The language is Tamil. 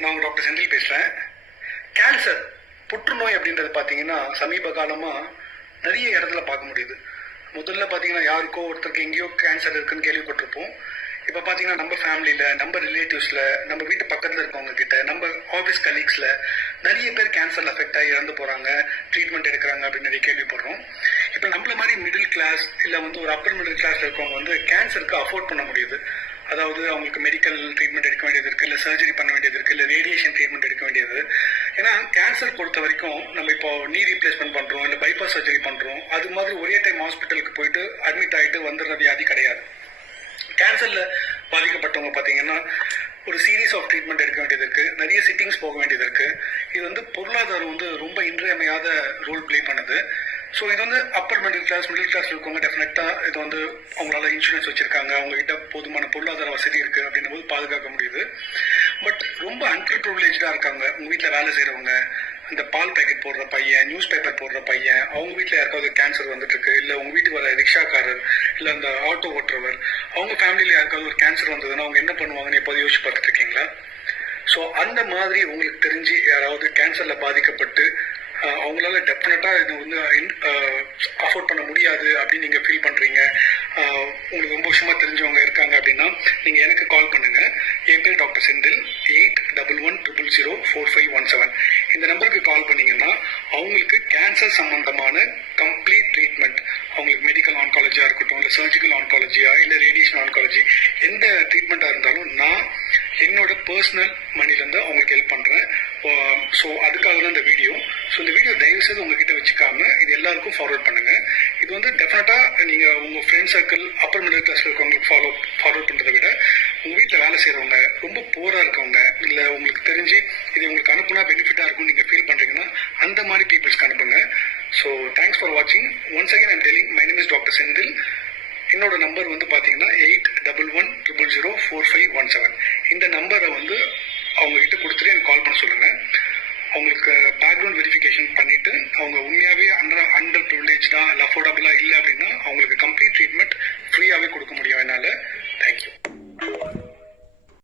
நான் உங்க டாக்டர் செந்தில் பேசுகிறேன் கேன்சர் புற்றுநோய் அப்படின்றது பார்த்தீங்கன்னா சமீப காலமாக நிறைய இடத்துல பார்க்க முடியுது. முதல்ல பார்த்தீங்கன்னா யாருக்கோ ஒருத்தருக்கு எங்கேயோ கேன்சர் இருக்குன்னு கேள்விப்பட்டிருப்போம். இப்போ பார்த்தீங்கன்னா நம்ம ஃபேமிலியில் நம்ம ரிலேட்டிவ்ஸில் நம்ம வீட்டு பக்கத்தில் இருக்கவங்க கிட்ட நம்ம ஆஃபீஸ் கலீக்ஸில் நிறைய பேர் கேன்சரில் அஃபெக்ட் ஆகி இறந்து போகிறாங்க ட்ரீட்மெண்ட் எடுக்கிறாங்க அப்படின்னு நிறைய கேள்விப்படுறோம். இப்போ நம்மள மாதிரி மிடில் கிளாஸ் இல்லை வந்து ஒரு அப்பர் மிடில் கிளாஸில் இருக்கவங்க வந்து கேன்சருக்கு அஃபோர்ட் பண்ண முடியுது. அதாவது அவங்களுக்கு மெடிக்கல் ட்ரீட்மெண்ட் எடுக்க வேண்டியது இருக்குது இல்லை சர்ஜரி பண்ண வேண்டியது இருக்குது இல்லை ரேடியேஷன் ட்ரீட்மெண்ட் எடுக்க வேண்டியது ஏன்னா கேன்சர் பொறுத்த வரைக்கும் நம்ம இப்போ நீ ரீப்ளேஸ்மெண்ட் பண்ணுறோம் இல்லை பைபாஸ் சர்ஜரி பண்ணுறோம் அது மாதிரி ஒரே டைம் ஹாஸ்பிட்டலுக்கு போயிட்டு அட்மிட் ஆகிட்டு வந்துடுற வியாதி கிடையாது. கேன்சரில் பாதிக்கப்பட்டவங்க பார்த்தீங்கன்னா ஒரு சீரீஸ் ஆஃப் ட்ரீட்மெண்ட் எடுக்க வேண்டியது இருக்கு நிறைய சிட்டிங்ஸ் போக வேண்டியது இருக்கு. இது வந்து பொருளாதாரம் வந்து ரொம்ப இன்றியமையாத ரோல் ப்ளே பண்ணுது. ஸோ இது வந்து upper middle class middle class இருக்கவங்க டெஃபினட்டாக இது வந்து அவங்களால இன்சூரன்ஸ் வச்சிருக்காங்க. அவங்ககிட்ட போதுமான பொருளாதார வசதி இருக்கு அப்படின்னும் போது பாதுகாக்க முடியுது. பட் ரொம்ப அன்பிரிவிலேஜாக இருக்காங்க. உங்க வீட்டில் வேலை செய்கிறவங்க இந்த பால் பேக்கெட் போடுற பையன் நியூஸ் பேப்பர் போடுற பையன் அவங்க வீட்டில் யாருக்காவது கேன்சர் வந்துட்டு இருக்கு இல்லை உங்க வீட்டுக்கு வர ரிக்ஷாக்காரர் இல்லை அந்த ஆட்டோ ஓட்டுறவர் அவங்க ஃபேமிலியில் யாருக்காவது ஒரு கேன்சர் வந்ததுன்னா அவங்க என்ன பண்ணுவாங்கன்னு எப்போது யோசிச்சு பார்த்துட்டு இருக்கீங்களா? ஸோ அந்த மாதிரி உங்களுக்கு தெரிஞ்சு யாராவது கேன்சரில் பாதிக்கப்பட்டு அவங்களால டெஃபினட்டா இது வந்து uh, அஃபோர்ட் uh, பண்ண முடியாது அப்படின்னு நீங்கள் ஃபீல் பண்ணுறீங்க uh, உங்களுக்கு ரொம்ப வருஷமாக தெரிஞ்சவங்க இருக்காங்க அப்படின்னா நீங்கள் எனக்கு கால் பண்ணுங்க. என் பேர் doctor Senthil eight double one triple zero four five one seven இந்த நம்பருக்கு கால் பண்ணீங்கன்னா அவங்களுக்கு கேன்சர் சம்பந்தமான கம்ப்ளீட் ட்ரீட்மெண்ட் அவங்களுக்கு மெடிக்கல் ஆன்காலஜியா இருக்கட்டும் இல்லை சர்ஜிக்கல் ஆன்காலஜியா இல்லை ரேடியேஷன் ஆன்காலஜி எந்த ட்ரீட்மெண்ட்டாக இருந்தாலும் நான் என்னோட பர்சனல் மணிலேருந்து அவங்களுக்கு ஹெல்ப் பண்ணுறேன் ஸோ அதுக்காக தான் இந்த வீடியோ ஸோ இந்த வீடியோ தயவு செய்து உங்ககிட்ட வச்சுக்காம இது எல்லாருக்கும் ஃபார்வர்ட் பண்ணுங்க. இது வந்து டெஃபினட்டாக நீங்கள் உங்கள் ஃப்ரெண்ட் சர்க்கிள் அப்பர் மிடில் கிளாஸில் இருக்கவங்களுக்கு ஃபாலோ ஃபார்வர்ட் பண்ணுறதை விட உங்கள் வீட்டில் வேலை செய்கிறவங்க ரொம்ப போராக இருக்கவங்க இல்லை உங்களுக்கு தெரிஞ்சு இது உங்களுக்கு அனுப்புனா பெனிஃபிட்டாக இருக்கும்னு நீங்கள் ஃபீல் பண்ணுறீங்கன்னா அந்த மாதிரி பீப்புள்ஸ்க்கு அனுப்புங்க. ஸோ தேங்க்ஸ் ஃபார் வாட்சிங் once again I'm telling my name is doctor Senthil என்னோட நம்பர் வந்து பார்த்தீங்கன்னா eight double one triple zero four five one seven இந்த நம்பரை வந்து அவங்க கிட்ட கொடுத்துட்டு எனக்கு கால் பண்ண சொல்லுங்கள் பேக்ரவுண்ட் வெரிஃபிகேஷன் பண்ணிட்டு அவங்க உண்மையாவே அண்டர் அண்டர் ப்ரிவிலேஜா இல்லை அஃபோர்டபுளா இல்லை அப்படின்னா